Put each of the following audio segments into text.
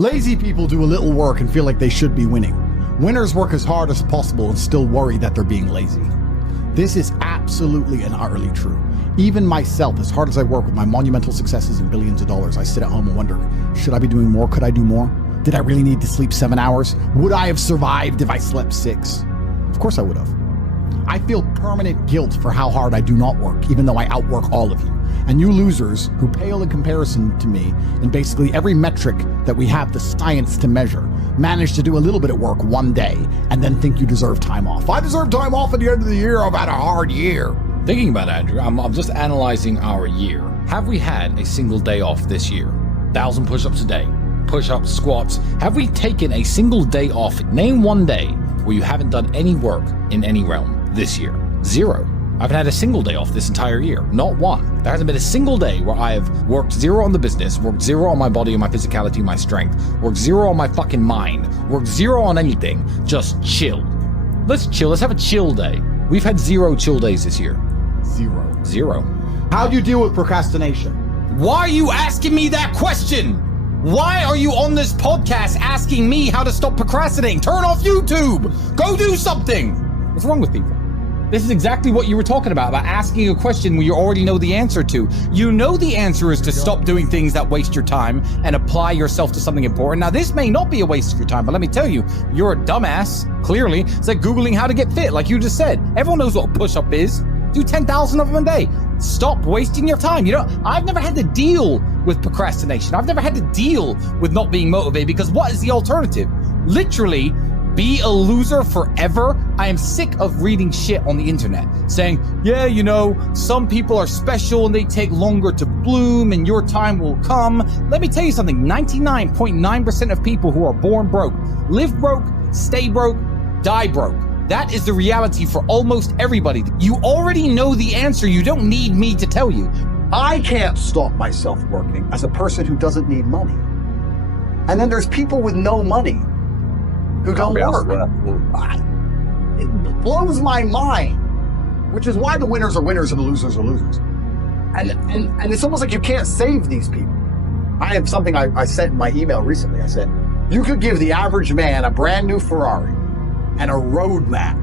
Lazy people do a little work and feel like they should be winning. Winners work as hard as possible and still worry that they're being lazy. This is absolutely and utterly true. Even myself, as hard as I work with my monumental successes and billions of dollars, I sit at home and wonder, should I be doing more? Could I do more? Did I really need to sleep 7 hours? Would I have survived if I slept 6? Of course I would have. I feel permanent guilt for how hard I do not work, even though I outwork all of you. And you losers who pale in comparison to me in basically every metric that we have the science to measure, manage to do a little bit of work one day and then think you deserve time off. I deserve time off at the end of the year. I've had a hard year. Thinking about it, Andrew, I'm just analyzing our year. Have we had a single day off this year? 1,000 push-ups a day, push-ups, squats. Have we taken a single day off? Name one day where you haven't done any work in any realm this year. 0. I haven't had a single day off this entire year. Not one. There hasn't been a single day where I have worked 0 on the business, worked 0 on my body and my physicality, my strength, worked 0 on my fucking mind, worked 0 on anything. Just chill. Let's chill. Let's have a chill day. We've had 0 chill days this year. 0. How do you deal with procrastination? Why are you asking me that question? Why are you on this podcast asking me how to stop procrastinating? Turn off YouTube. Go do something. What's wrong with people? This is exactly what you were talking about asking a question where you already know the answer to. You know the answer is to stop doing things that waste your time and apply yourself to something important. Now, this may not be a waste of your time, but let me tell you, you're a dumbass, clearly. It's like Googling how to get fit, like you just said. Everyone knows what a push-up is. Do 10,000 of them a day. Stop wasting your time. You know, I've never had to deal with procrastination. I've never had to deal with not being motivated because what is the alternative? Literally, be a loser forever? I am sick of reading shit on the internet saying, yeah, you know, some people are special and they take longer to bloom and your time will come. Let me tell you something, 99.9% of people who are born broke, live broke, stay broke, die broke. That is the reality for almost everybody. You already know the answer. You don't need me to tell you. I can't stop myself working as a person who doesn't need money. And then there's people with no money who don't work. It blows my mind, which is why the winners are winners and the losers are losers. And it's almost like you can't save these people. I have something I sent in my email recently. I said, you could give the average man a brand new Ferrari and a road map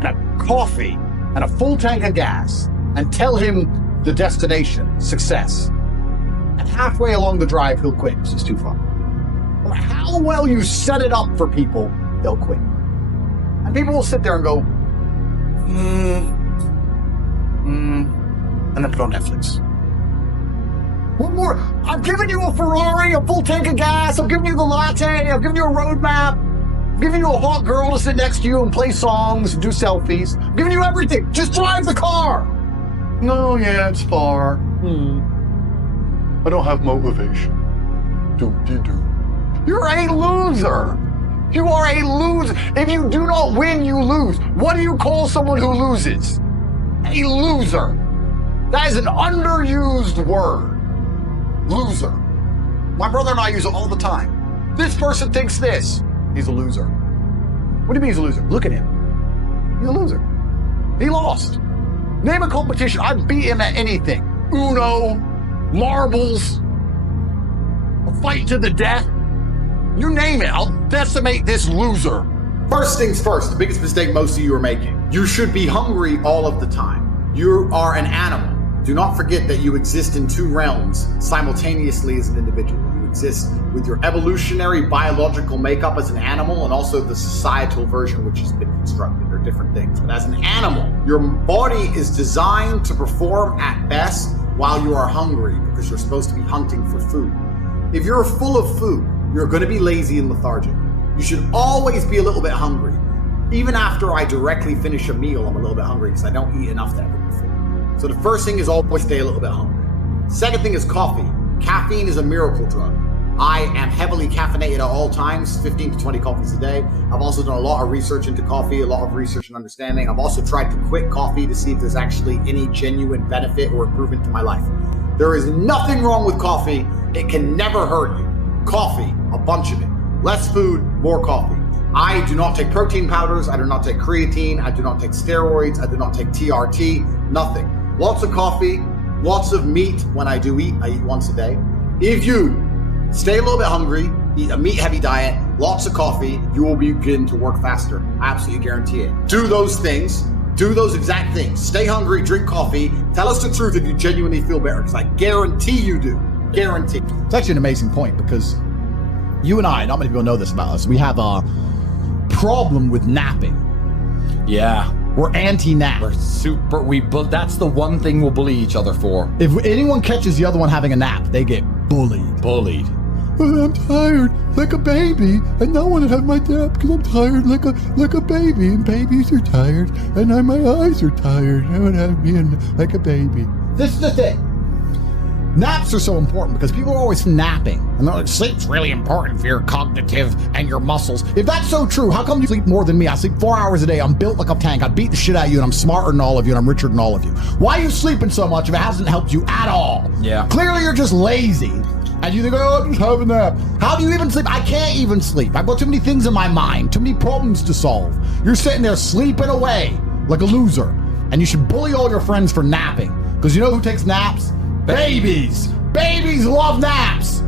and a coffee and a full tank of gas and tell him the destination, success. And halfway along the drive, he'll quit because it's too far. No matter how well you set it up for people, they'll quit. And people will sit there and go, and then put on Netflix. What more? I've given you a Ferrari, a full tank of gas, I've given you the latte, I've given you a roadmap, I've given you a hot girl to sit next to you and play songs and do selfies. I've given you everything. Just drive the car. No, yeah, it's far. I don't have motivation. Do. You're a loser. You are a loser. If you do not win, you lose. What do you call someone who loses? A loser. That is an underused word. Loser. My brother and I use it all the time. This person thinks this. He's a loser. What do you mean he's a loser? Look at him. He's a loser. He lost. Name a competition. I'd beat him at anything. Uno, marbles, a fight to the death. You name it, I'll decimate this loser. First things first, the biggest mistake most of you are making. You should be hungry all of the time. You are an animal. Do not forget that you exist in 2 realms simultaneously as an individual. You exist with your evolutionary biological makeup as an animal and also the societal version which has been constructed. They're different things. But as an animal, your body is designed to perform at best while you are hungry because you're supposed to be hunting for food. If you're full of food, you're going to be lazy and lethargic. You should always be a little bit hungry. Even after I directly finish a meal, I'm a little bit hungry because I don't eat enough to ever be full. So the first thing is always stay a little bit hungry. Second thing is coffee. Caffeine is a miracle drug. I am heavily caffeinated at all times, 15 to 20 coffees a day. I've also done a lot of research into coffee, a lot of research and understanding. I've also tried to quit coffee to see if there's actually any genuine benefit or improvement to my life. There is nothing wrong with coffee. It can never hurt you. Coffee, a bunch of it. Less food, more coffee. I do not take protein powders. I do not take creatine. I do not take steroids. I do not take TRT. Nothing. Lots of coffee, lots of meat when I do eat. I eat once a day. If you stay a little bit hungry, eat a meat-heavy diet, lots of coffee, you will begin to work faster. I absolutely guarantee it. Do those things. Do those exact things. Stay hungry, drink coffee. Tell us the truth if you genuinely feel better, because I guarantee you do. Guarantee. It's actually an amazing point, because you and I, not many people know this about us, we have a problem with napping. Yeah. We're anti-nap. That's the one thing we'll bully each other for. If anyone catches the other one having a nap, they get bullied. Bullied. Well, I'm tired like a baby, and no one would have my nap because I'm tired like a baby, and babies are tired, and my eyes are tired. I would have me like a baby. This is the thing. Naps are so important because people are always napping. And they're like, sleep's really important for your cognitive and your muscles. If that's so true, how come you sleep more than me? I sleep 4 hours a day. I'm built like a tank. I beat the shit out of you, and I'm smarter than all of you, and I'm richer than all of you. Why are you sleeping so much if it hasn't helped you at all? Yeah. Clearly you're just lazy. And you think, oh, just have a nap. How do you even sleep? I can't even sleep. I've got too many things in my mind, too many problems to solve. You're sitting there sleeping away like a loser. And you should bully all your friends for napping. Because you know who takes naps? Babies. Babies love naps.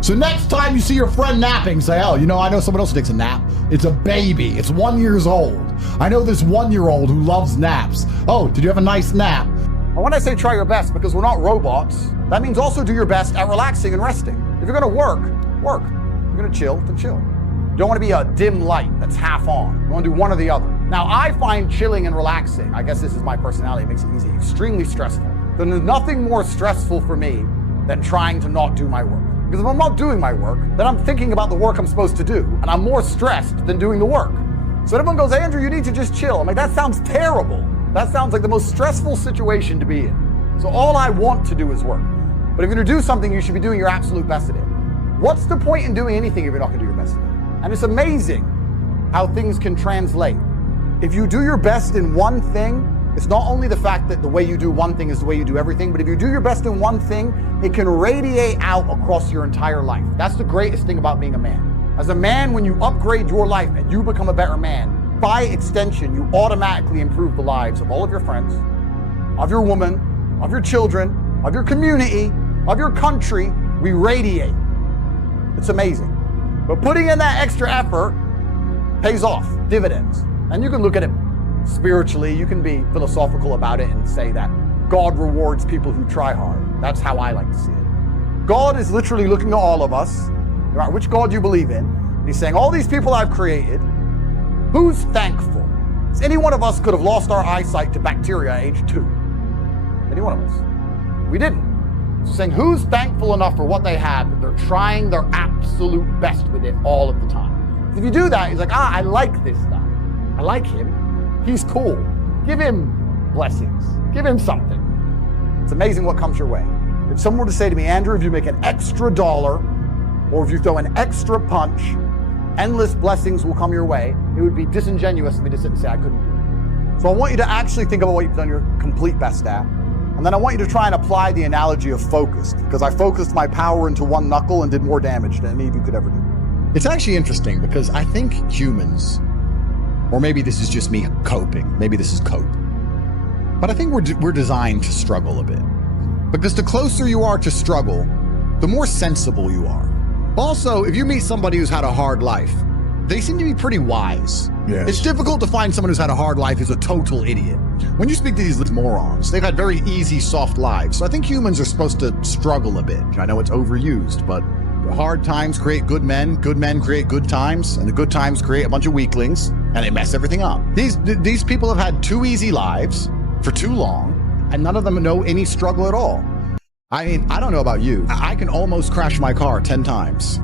So next time you see your friend napping, say, oh, you know, I know someone else who takes a nap. It's a baby. It's 1 year old. I know this 1-year-old who loves naps. Oh, did you have a nice nap? And when I say try your best, because we're not robots, that means also do your best at relaxing and resting. If you're gonna work, work. If you're gonna chill, then chill. You don't wanna be a dim light that's half on. You wanna do one or the other. Now, I find chilling and relaxing, I guess this is my personality, it makes it easy, extremely stressful. Then there's nothing more stressful for me than trying to not do my work. Because if I'm not doing my work, then I'm thinking about the work I'm supposed to do, and I'm more stressed than doing the work. So everyone goes, Andrew, you need to just chill. I'm like, that sounds terrible. That sounds like the most stressful situation to be in. So all I want to do is work. But if you're gonna do something, you should be doing your absolute best at it. What's the point in doing anything if you're not gonna do your best at it? And it's amazing how things can translate. If you do your best in one thing, it's not only the fact that the way you do one thing is the way you do everything, but if you do your best in one thing, it can radiate out across your entire life. That's the greatest thing about being a man. As a man, when you upgrade your life and you become a better man, by extension, you automatically improve the lives of all of your friends, of your woman, of your children, of your community, of your country. We radiate. It's amazing. But putting in that extra effort pays off, dividends. And you can look at it spiritually, you can be philosophical about it and say that God rewards people who try hard. That's how I like to see it. God is literally looking at all of us, no matter which God you believe in, and he's saying, all these people I've created, who's thankful? So any one of us could have lost our eyesight to bacteria at age 2. Any one of us. We didn't. So saying, who's thankful enough for what they have that they're trying their absolute best with it all of the time? If you do that, he's like, I like this guy. I like him. He's cool. Give him blessings. Give him something. It's amazing what comes your way. If someone were to say to me, Andrew, if you make an extra dollar, or if you throw an extra punch, endless blessings will come your way, it would be disingenuous of me to sit and say I couldn't do it. So I want you to actually think about what you've done your complete best at. And then I want you to try and apply the analogy of focused, because I focused my power into one knuckle and did more damage than any of you could ever do. It's actually interesting because I think humans, or maybe this is just me coping, maybe this is cope, but I think we're designed to struggle a bit. Because the closer you are to struggle, the more sensible you are. Also, if you meet somebody who's had a hard life, they seem to be pretty wise. Yes. It's difficult to find someone who's had a hard life who's a total idiot. When you speak to these morons, they've had very easy, soft lives. So I think humans are supposed to struggle a bit. I know it's overused, but hard times create good men create good times, and the good times create a bunch of weaklings, and they mess everything up. These people have had too easy lives for too long, and none of them know any struggle at all. I mean, I don't know about you. I can almost crash my car 10 times.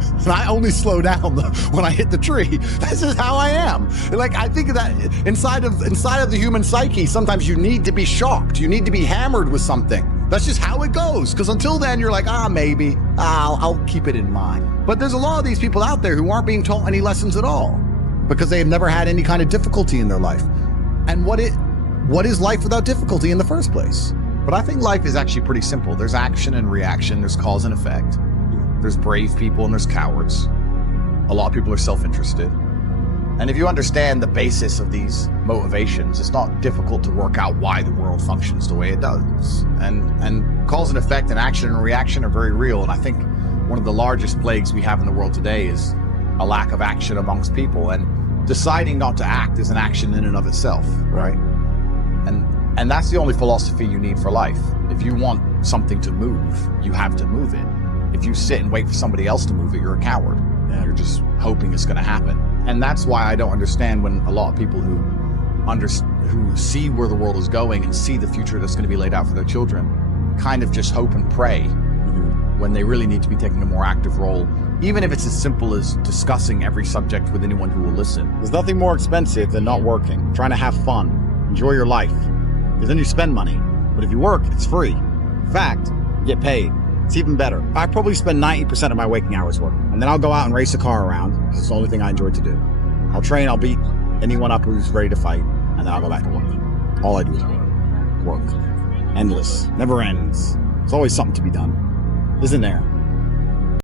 And I only slow down when I hit the tree. This is how I am. Like, I think that inside of the human psyche, sometimes you need to be shocked. You need to be hammered with something. That's just how it goes. Because until then, you're like, maybe I'll keep it in mind. But there's a lot of these people out there who aren't being taught any lessons at all because they have never had any kind of difficulty in their life. And what is life without difficulty in the first place? But I think life is actually pretty simple. There's action and reaction. There's cause and effect. There's brave people and there's cowards. A lot of people are self-interested. And if you understand the basis of these motivations, it's not difficult to work out why the world functions the way it does. And cause and effect and action and reaction are very real. And I think one of the largest plagues we have in the world today is a lack of action amongst people, and deciding not to act is an action in and of itself, right? And that's the only philosophy you need for life. If you want something to move, you have to move it. If you sit and wait for somebody else to move it, you're a coward. You're just hoping it's going to happen. And that's why I don't understand when a lot of people who see where the world is going and see the future that's going to be laid out for their children kind of just hope and pray when they really need to be taking a more active role, even if it's as simple as discussing every subject with anyone who will listen. There's nothing more expensive than not working, trying to have fun, enjoy your life. Because then you spend money. But if you work, it's free. In fact, you get paid. It's even better. I probably spend 90% of my waking hours working. And then I'll go out and race a car around, because it's the only thing I enjoy to do. I'll train, I'll beat anyone up who's ready to fight, and then I'll go back to work. All I do is work. Work. Endless. Never ends. There's always something to be done. Isn't there?